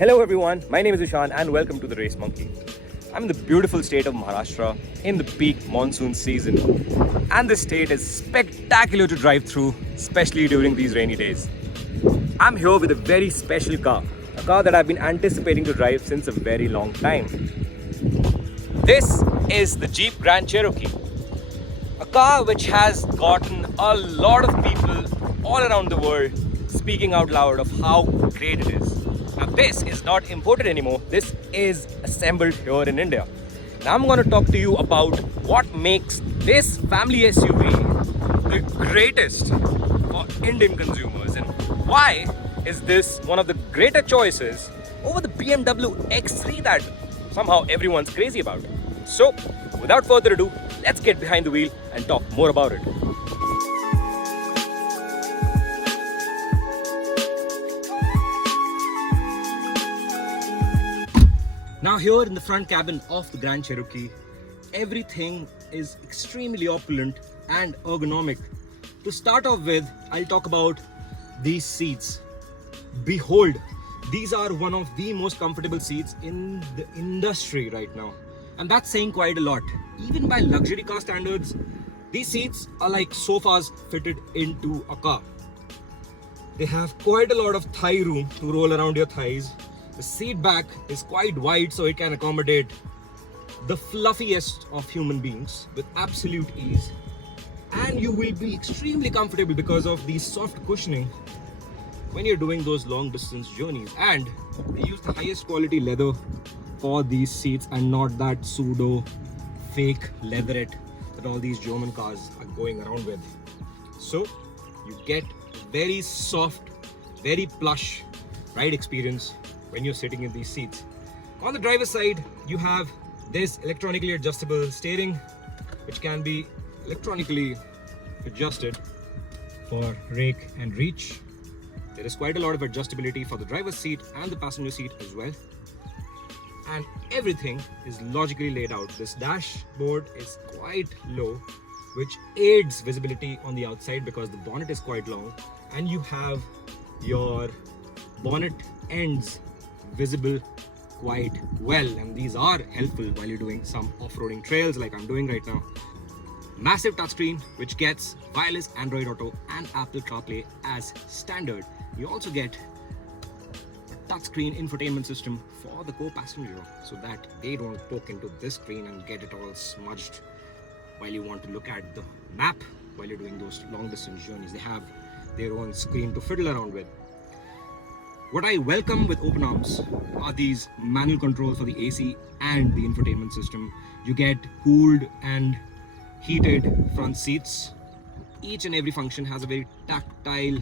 Hello everyone, my name is Ishan and welcome to the Race Monkey. I'm in the beautiful state of Maharashtra in the peak monsoon season, and this state is spectacular to drive through, especially during these rainy days. I'm here with a very special car, a car that I've been anticipating to drive since a very long time. This is the Jeep Grand Cherokee, a car which has gotten a lot of people all around the world speaking out loud of how great it is. Now this is not imported anymore, this is assembled here in India. Now I'm going to talk to you about what makes this family SUV the greatest for Indian consumers and why is this one of the greater choices over the BMW X3 that somehow everyone's crazy about. So without further ado, let's get behind the wheel and talk more about it. Now here in the front cabin of the Grand Cherokee, everything is extremely opulent and ergonomic. To start off with, I'll talk about these seats. Behold, these are one of the most comfortable seats in the industry right now. And that's saying quite a lot. Even by luxury car standards, these seats are like sofas fitted into a car. They have quite a lot of thigh room to roll around your thighs. The seat back is quite wide so it can accommodate the fluffiest of human beings with absolute ease. And you will be extremely comfortable because of the soft cushioning when you're doing those long distance journeys. And they use the highest quality leather for these seats and not that pseudo fake leatherette that all these German cars are going around with. So you get very soft, very plush ride experience when you're sitting in these seats. On the driver's side, you have this electronically adjustable steering, which can be electronically adjusted for rake and reach. There is quite a lot of adjustability for the driver's seat and the passenger seat as well. And everything is logically laid out. This dashboard is quite low, which aids visibility on the outside because the bonnet is quite long, and you have your bonnet ends visible quite well, and these are helpful while you're doing some off-roading trails like I'm doing right now. Massive touchscreen which gets wireless Android Auto and Apple CarPlay as standard. You also get a touchscreen infotainment system for the co-passenger so that they don't poke into this screen and get it all smudged while you want to look at the map while you're doing those long distance journeys. They have their own screen to fiddle around with. What I welcome with open arms are these manual controls for the AC and the infotainment system. You get cooled and heated front seats. Each and every function has a very tactile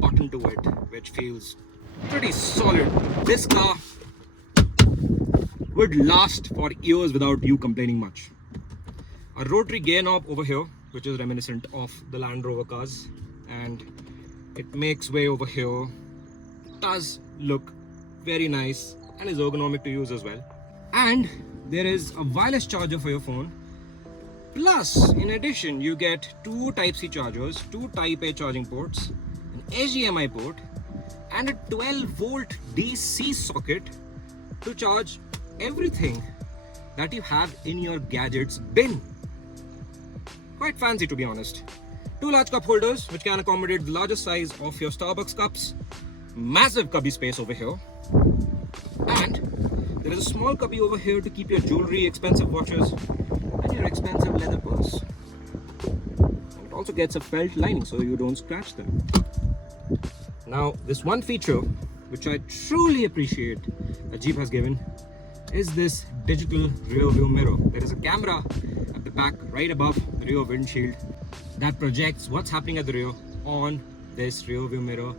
button to it, which feels pretty solid. This car would last for years without you complaining much. A rotary gear knob over here, which is reminiscent of the Land Rover cars, and it makes way over here. Does look very nice and is ergonomic to use as well. And there is a wireless charger for your phone. Plus, in addition, you get two Type-C chargers, two Type-A charging ports, an HDMI port, and a 12-volt DC socket to charge everything that you have in your gadgets bin. Quite fancy, to be honest. Two large cup holders which can accommodate the largest size of your Starbucks cups. Massive cubby space over here, and there is a small cubby over here to keep your jewelry, expensive watches, and your expensive leather purse. And it also gets a felt lining so you don't scratch them. Now, this one feature which I truly appreciate that Jeep has given is this digital rear view mirror. There is a camera at the back right above the rear windshield that projects what's happening at the rear on this rear view mirror,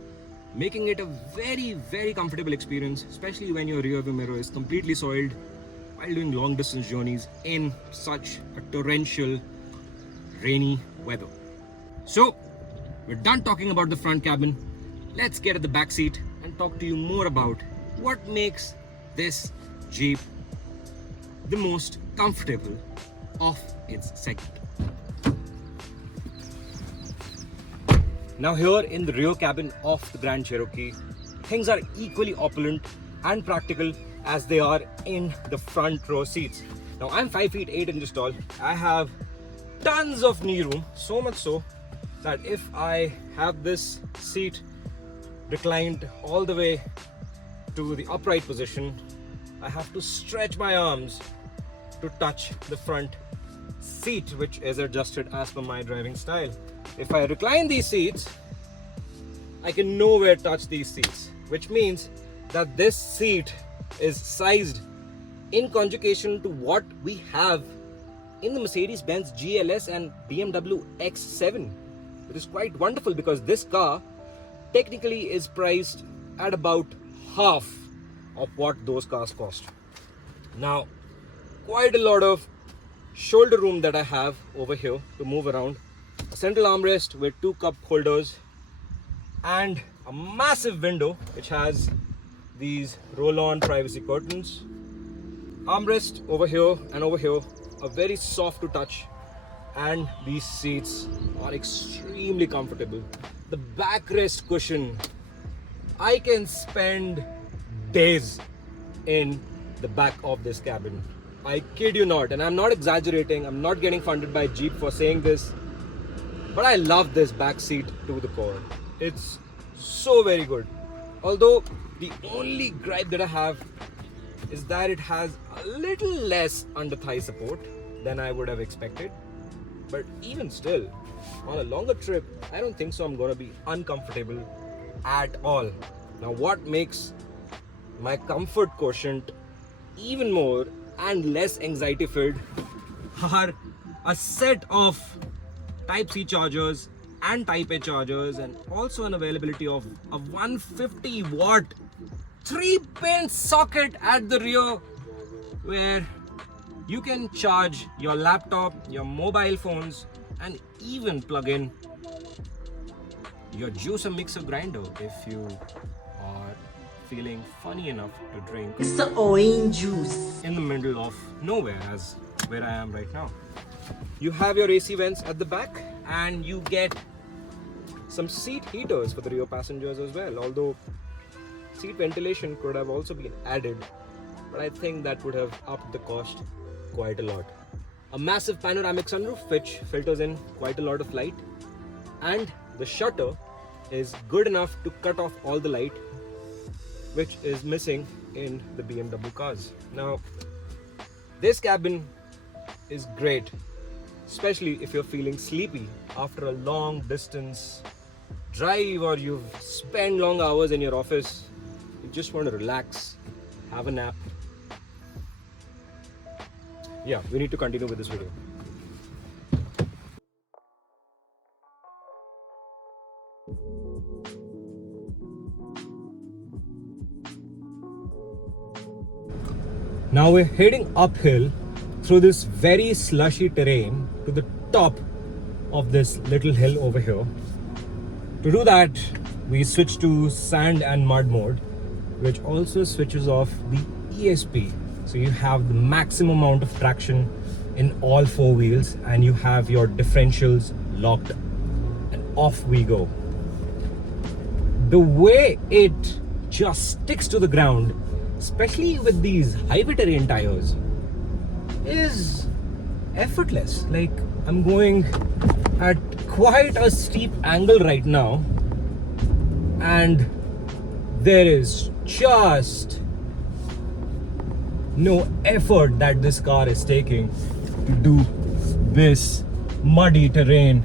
making it a very, very comfortable experience, especially when your rear view mirror is completely soiled while doing long distance journeys in such a torrential, rainy weather. So, we're done talking about the front cabin. Let's get at the back seat and talk to you more about what makes this Jeep the most comfortable of its segment. Now here in the rear cabin of the Grand Cherokee, things are equally opulent and practical as they are in the front row seats. Now I'm 5 feet 8 inches tall. I have tons of knee room, so much so that if I have this seat reclined all the way to the upright position, I have to stretch my arms to touch the front seat, which is adjusted as per my driving style. If I recline these seats, I can nowhere touch these seats, which means that this seat is sized in conjugation to what we have in the Mercedes-Benz GLS and BMW X7, which is quite wonderful because this car technically is priced at about half of what those cars cost. Now, quite a lot of shoulder room that I have over here to move around. A central armrest with 2 cup holders and a massive window which has these roll-on privacy curtains. Armrest over here and over here are very soft to touch, and these seats are extremely comfortable. The backrest cushion, I can spend days in the back of this cabin. I kid you not, and I'm not exaggerating. I'm not getting funded by Jeep for saying this, but I love this back seat to the core. It's so very good. Although the only gripe that I have is that it has a little less under thigh support than I would have expected. But even still, on a longer trip, I don't think so I'm gonna be uncomfortable at all. Now, what makes my comfort quotient even more and less anxiety filled are a set of Type-C chargers and Type-A chargers, and also an availability of a 150 watt 3-pin socket at the rear where you can charge your laptop, your mobile phones, and even plug in your juicer mixer grinder if you are feeling funny enough to drink It's the orange juice in the middle of nowhere, as where I am right now. You have your AC vents at the back, and you get some seat heaters for the rear passengers as well, although seat ventilation could have also been added, but I think that would have upped the cost quite a lot. A massive panoramic sunroof which filters in quite a lot of light, and the shutter is good enough to cut off all the light, which is missing in the BMW cars. Now, this cabin is great, especially if you're feeling sleepy after a long distance drive, or you've spent long hours in your office. You just want to relax, have a nap. Yeah, we need to continue with this video. Now we're heading uphill through this very slushy terrain to the top of this little hill over here. To do that, we switch to sand and mud mode, which also switches off the ESP. So you have the maximum amount of traction in all 4 wheels, and you have your differentials locked, and off we go. The way it just sticks to the ground, especially with these highway terrain tires, is effortless. Like, I'm going at quite a steep angle right now, and there is just no effort that this car is taking to do this muddy terrain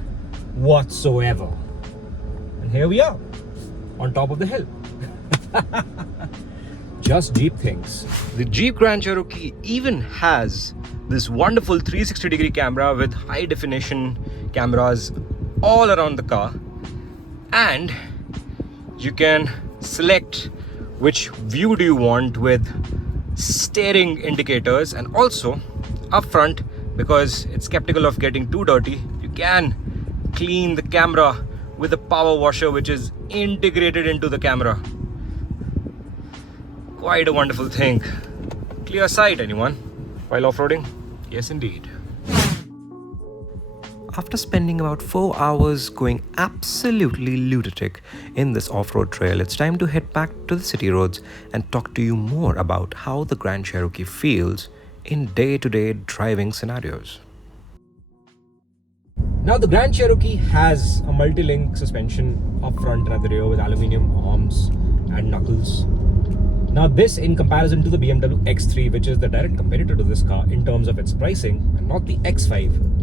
whatsoever. And here we are on top of the hill. Just Jeep things. The Jeep Grand Cherokee even has this wonderful 360-degree camera with high definition cameras all around the car, and you can select which view do you want with steering indicators, and also up front, because it's skeptical of getting too dirty, you can clean the camera with a power washer which is integrated into the camera. Quite a wonderful thing. Clear sight, anyone? While off-roading? Yes, indeed. After spending about 4 hours going absolutely lunatic in this off-road trail, it's time to head back to the city roads and talk to you more about how the Grand Cherokee feels in day-to-day driving scenarios. Now the Grand Cherokee has a multi-link suspension up front and at the rear with aluminium arms and knuckles. Now this, in comparison to the BMW X3, which is the direct competitor to this car in terms of its pricing and not the X5,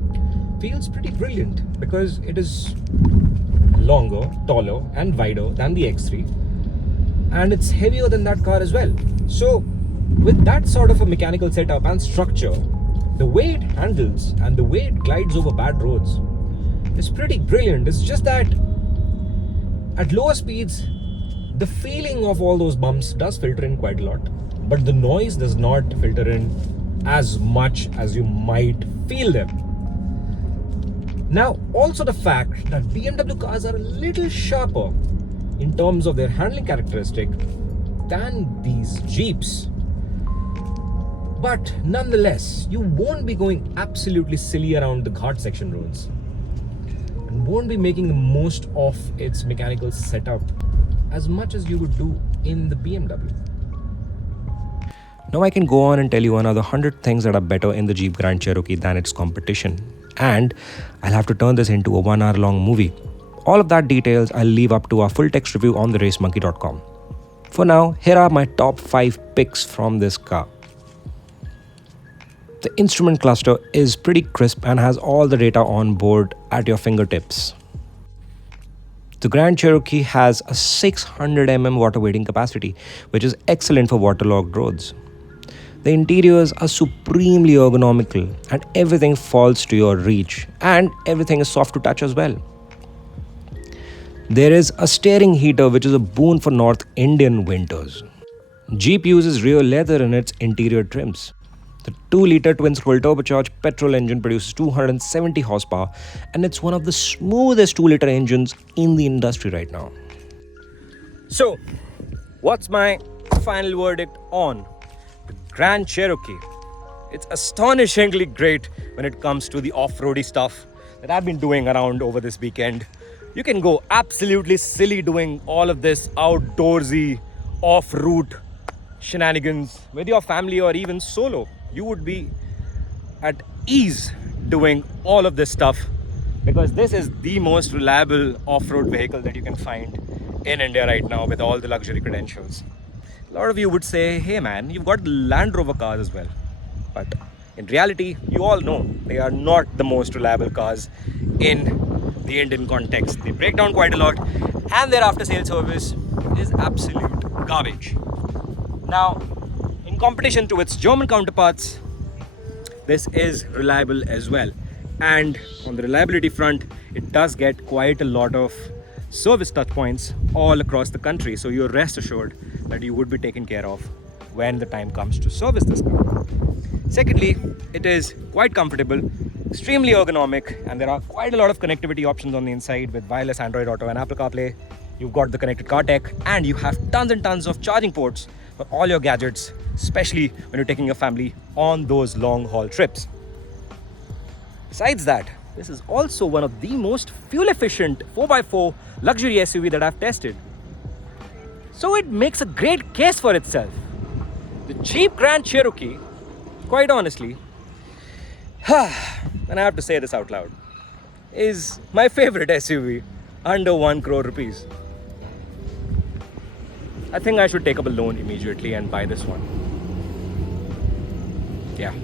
feels pretty brilliant because it is longer, taller and wider than the X3, and it's heavier than that car as well. So with that sort of a mechanical setup and structure, the way it handles and the way it glides over bad roads is pretty brilliant. It's just that at lower speeds, the feeling of all those bumps does filter in quite a lot, but the noise does not filter in as much as you might feel them. Now, also the fact that BMW cars are a little sharper in terms of their handling characteristic than these Jeeps. But nonetheless, you won't be going absolutely silly around the ghat section roads and won't be making the most of its mechanical setup as much as you would do in the BMW. Now I can go on and tell you another 100 things that are better in the Jeep Grand Cherokee than its competition. And I'll have to turn this into a 1 hour long movie. All of that details I'll leave up to our full text review on TheRaceMonkey.com. For now, here are my top 5 picks from this car. The instrument cluster is pretty crisp and has all the data on board at your fingertips. The Grand Cherokee has a 600 mm water weighting capacity, which is excellent for waterlogged roads. The interiors are supremely ergonomical and everything falls to your reach, and everything is soft to touch as well. There is a steering heater, which is a boon for North Indian winters. Jeep uses real leather in its interior trims. The 2-liter twin-scroll turbocharged petrol engine produces 270 horsepower, and it's one of the smoothest 2-liter engines in the industry right now. So, what's my final verdict on the Grand Cherokee? It's astonishingly great when it comes to the off-roady stuff that I've been doing around over this weekend. You can go absolutely silly doing all of this outdoorsy, off-route shenanigans with your family or even solo. You would be at ease doing all of this stuff because this is the most reliable off-road vehicle that you can find in India right now with all the luxury credentials. A lot of you would say, hey man, you've got Land Rover cars as well. But in reality, you all know they are not the most reliable cars in the Indian context. They break down quite a lot and their after-sales service is absolute garbage. Now, in competition to its German counterparts, this is reliable as well. And on the reliability front, it does get quite a lot of service touch points all across the country. So you're rest assured that you would be taken care of when the time comes to service this car. Secondly, it is quite comfortable, extremely ergonomic, and there are quite a lot of connectivity options on the inside with wireless Android Auto and Apple CarPlay. You've got the connected car tech, and you have tons and tons of charging ports for all your gadgets, especially when you're taking your family on those long-haul trips. Besides that, this is also one of the most fuel-efficient 4x4 luxury SUV that I've tested. So it makes a great case for itself. The Jeep Grand Cherokee, quite honestly, and I have to say this out loud, is my favorite SUV under 1 crore rupees. I think I should take up a loan immediately and buy this one. Yeah.